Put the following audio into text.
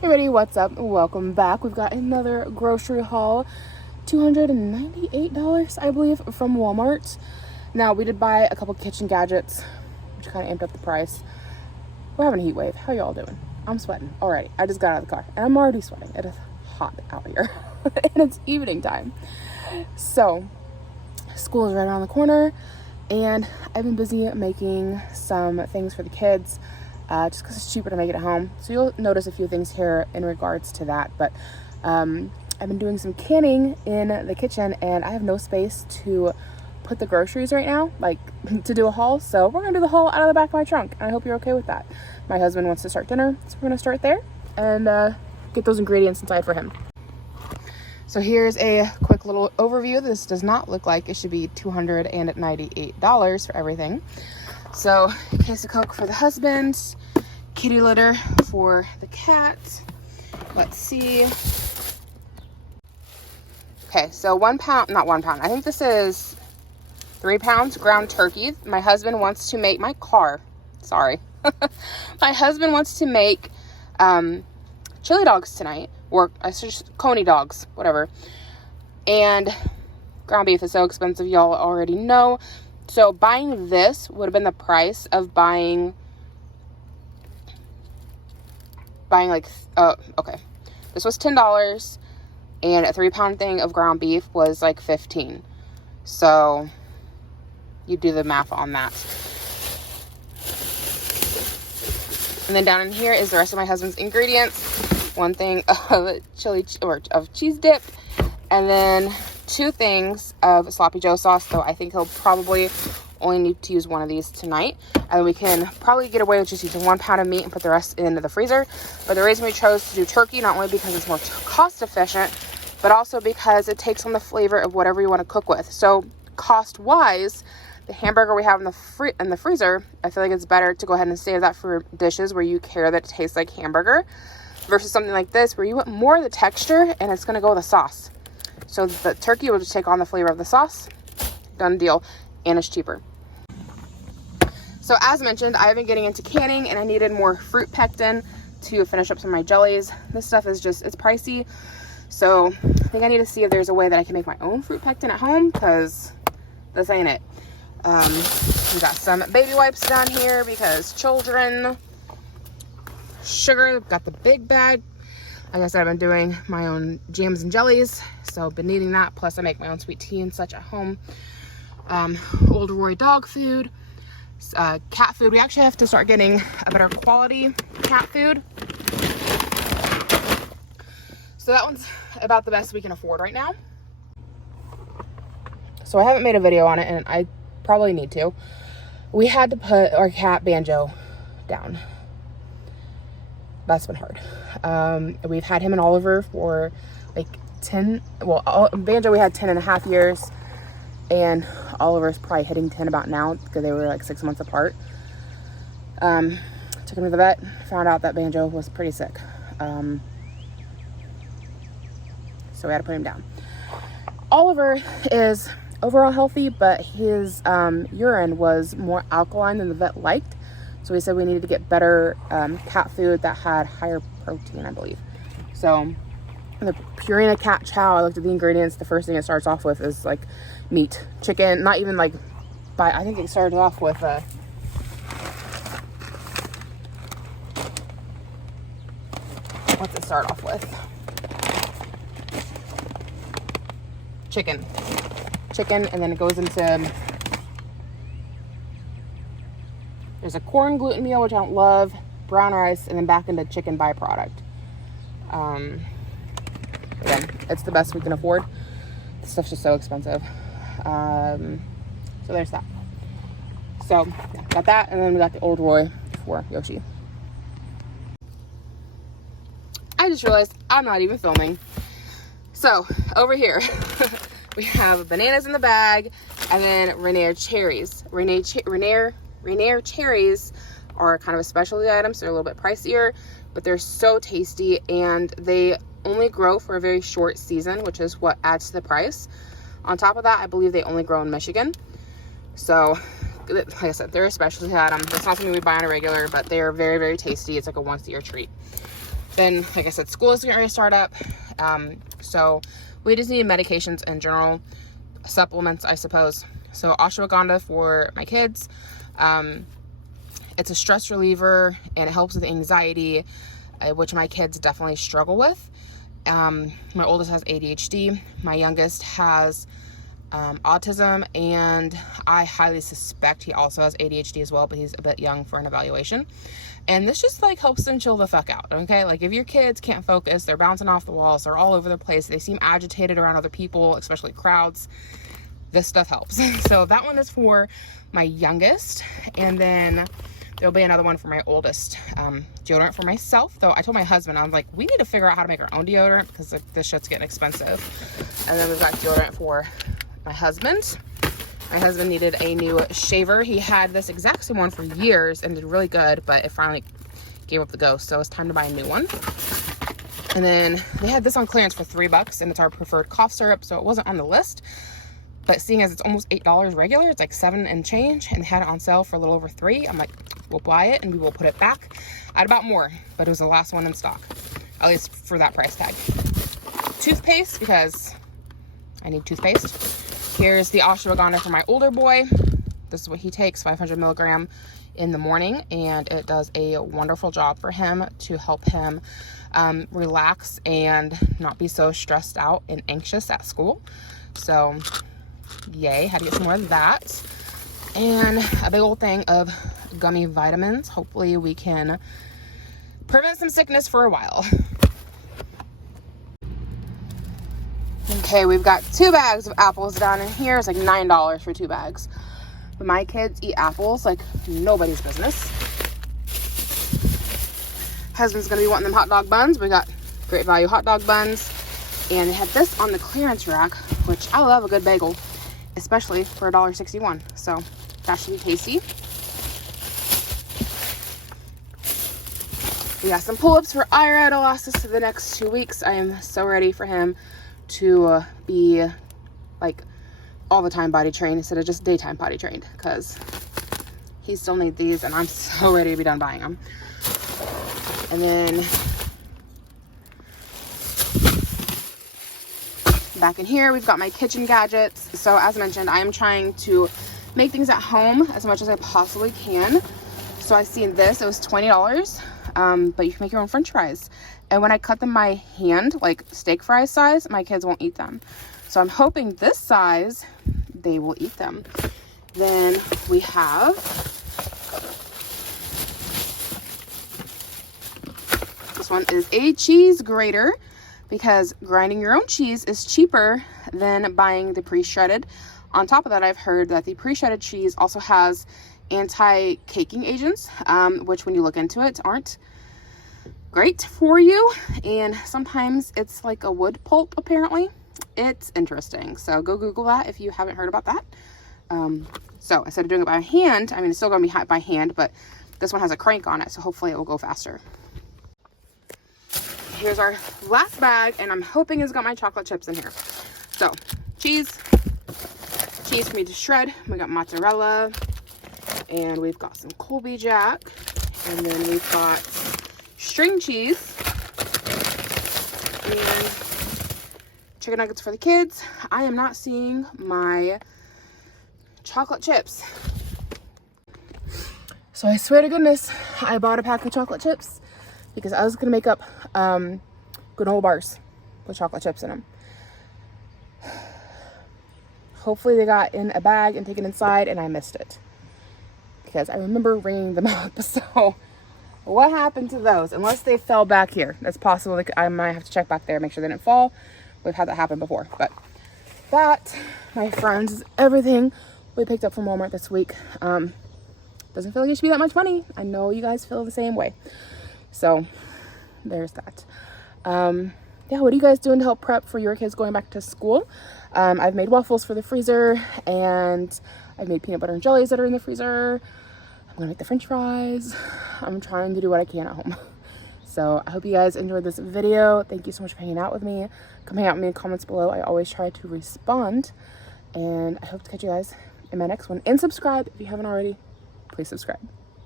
Hey everybody, what's up? Welcome back. We've got another grocery haul, $298, I believe, from Walmart. Now, we did buy a couple kitchen gadgets, which kind of amped up the price. We're having a heat wave. How y'all doing? I'm sweating already. I just got out of the car, and I'm already sweating. It is hot out here, and it's evening time. So, school is right around the corner, and I've been busy making some things for the kids. Just because it's cheaper to make it at home. So you'll notice a few things here in regards to that. But I've been doing some canning in the kitchen, and I have no space to put the groceries right now, like to do a haul. So we're going to do the haul out of the back of my trunk, and I hope you're okay with that. My husband wants to start dinner, so we're going to start there and get those ingredients inside for him. So here's a quick little overview. This does not look like it should be $298 for everything. So, a case of Coke for the husband, kitty litter for the cat. Let's see. Okay, so 1 pound, not 1 pound, I think this is 3 pounds ground turkey. My husband wants to make my husband wants to make chili dogs tonight, or coney dogs, whatever. And ground beef is so expensive, y'all already know. So buying this would have been the price of buying like, okay. This was $10 and a 3 pound thing of ground beef was like $15. So you do the math on that. And then down in here is the rest of my husband's ingredients. 1 thing of of cheese dip, and then 2 things of sloppy joe sauce, though I think he'll probably only need to use 1 of these tonight, and we can probably get away with just using 1 pound of meat and put the rest into the freezer. But the reason we chose to do turkey, not only because it's more cost efficient, but also because it takes on the flavor of whatever you want to cook with. So cost wise, the hamburger we have in the freezer, I feel like it's better to go ahead and save that for dishes where you care that it tastes like hamburger, versus something like this where you want more of the texture and it's going to go with the sauce. So the turkey will just take on the flavor of the sauce. Done deal. And it's cheaper. So as mentioned, I've been getting into canning, and I needed more fruit pectin to finish up some of my jellies. This stuff is just, it's pricey. So I think I need to see if there's a way that I can make my own fruit pectin at home, because this ain't it. We got some baby wipes down here because children. Sugar, got the big bag. Like I said, I've been doing my own jams and jellies, so I've been needing that. Plus, I make my own sweet tea and such at home. Old Roy dog food, cat food. We actually have to start getting a better quality cat food. So that one's about the best we can afford right now. So I haven't made a video on it, and I probably need to. We had to put our cat Banjo down. That's been hard. We've had him and Oliver for like Banjo we had 10.5 years, and Oliver's probably hitting 10 about now, because they were like 6 months apart. Took him to the vet, found out that Banjo was pretty sick. So we had to put him down. Oliver is overall healthy, but his urine was more alkaline than the vet liked. So we said we needed to get better cat food that had higher protein, I believe. So the Purina Catch, I looked at the ingredients. The first thing it starts off with is like meat, chicken, not even like, I think it started off with what's it start off with? Chicken, and then it goes into, there's a corn gluten meal, which I don't love, brown rice, and then back into chicken byproduct. Again, it's the best we can afford. This stuff's just so expensive. So there's that. So yeah, got that, and then we got the Old Roy for Yoshi. I just realized I'm not even filming. So over here, we have bananas in the bag, and then Rainier cherries. Rainier cherries are kind of a specialty item, so they're a little bit pricier, but they're so tasty, and they only grow for a very short season, which is what adds to the price. On top of that, I believe they only grow in Michigan. So, like I said, they're a specialty item. It's not something we buy on a regular, but they are very, very tasty. It's like a once-a-year treat. Then, like I said, school is getting ready to start up. So we just need medications in general, supplements, I suppose. So ashwagandha for my kids. It's a stress reliever and it helps with anxiety, which my kids definitely struggle with. My oldest has ADHD. My youngest has autism, and I highly suspect he also has ADHD as well, but he's a bit young for an evaluation. And this just like helps them chill the fuck out, okay? Like if your kids can't focus, they're bouncing off the walls, they're all over the place, they seem agitated around other people, especially crowds, this stuff helps. So that one is for my youngest, and then there'll be another one for my oldest. Deodorant for myself, though I told my husband, I was like, we need to figure out how to make our own deodorant because this shit's getting expensive. And then we've got deodorant for my husband. My husband needed a new shaver. He had this exact same one for years and did really good, but it finally gave up the ghost, so it's time to buy a new one. And then they had this on clearance for $3, and it's our preferred cough syrup, so it wasn't on the list. But seeing as it's almost $8 regular, it's like $7 and change, and they had it on sale for a little over $3. I'm like, we'll buy it and we will put it back. I'd bought more, but it was the last one in stock, at least for that price tag. Toothpaste, because I need toothpaste. Here's the ashwagandha for my older boy. This is what he takes, 500 milligram in the morning, and it does a wonderful job for him to help him relax and not be so stressed out and anxious at school. So yay, had to get some more of that. And a big old thing of gummy vitamins. Hopefully we can prevent some sickness for a while. Okay, we've got 2 bags of apples down in here. It's like $9 for 2 bags. But my kids eat apples like nobody's business. Husband's gonna be wanting them hot dog buns. We got Great Value hot dog buns. And they had this on the clearance rack, which I love a good bagel, especially for $1.61. So that should be tasty. We got some pull-ups for Ira. It'll last us to the next 2 weeks. I am so ready for him to be like all the time body trained instead of just daytime potty trained, because he still needs these and I'm so ready to be done buying them. And then back in here we've got my kitchen gadgets. So as mentioned, I am trying to make things at home as much as I possibly can. So I seen this, it was $20, but you can make your own french fries. And when I cut them by hand, like steak fry size, my kids won't eat them. So I'm hoping this size, they will eat them. Then we have this one is a cheese grater, because grinding your own cheese is cheaper than buying the pre-shredded. On top of that, I've heard that the pre-shredded cheese also has anti-caking agents, which when you look into it, aren't great for you. And sometimes it's like a wood pulp, apparently. It's interesting. So go Google that if you haven't heard about that. So instead of doing it by hand, I mean, it's still going to be by hand, but this one has a crank on it, so hopefully it will go faster. Here's our last bag, and I'm hoping it's got my chocolate chips in here. So cheese for me to shred. We got mozzarella, and we've got some Colby Jack, and then we've got string cheese and chicken nuggets for the kids. I am not seeing my chocolate chips. So I swear to goodness, I bought a pack of chocolate chips because I was gonna make up granola bars with chocolate chips in them. Hopefully they got in a bag and taken inside and I missed it, because I remember ringing them up. So what happened to those? Unless they fell back here. That's possible. I might have to check back there, make sure they didn't fall. We've had that happen before. But that, my friends, is everything we picked up from Walmart this week. Doesn't feel like it should be that much money. I know you guys feel the same way. So there's that. Yeah, what are you guys doing to help prep for your kids going back to school? I've made waffles for the freezer, and I've made peanut butter and jellies that are in the freezer. I'm gonna make the french fries. I'm trying to do what I can at home. So I hope you guys enjoyed this video. Thank you so much for hanging out with me. Come hang out with me in the comments below. I always try to respond, and I hope to catch you guys in my next one. And subscribe if you haven't already. Please subscribe.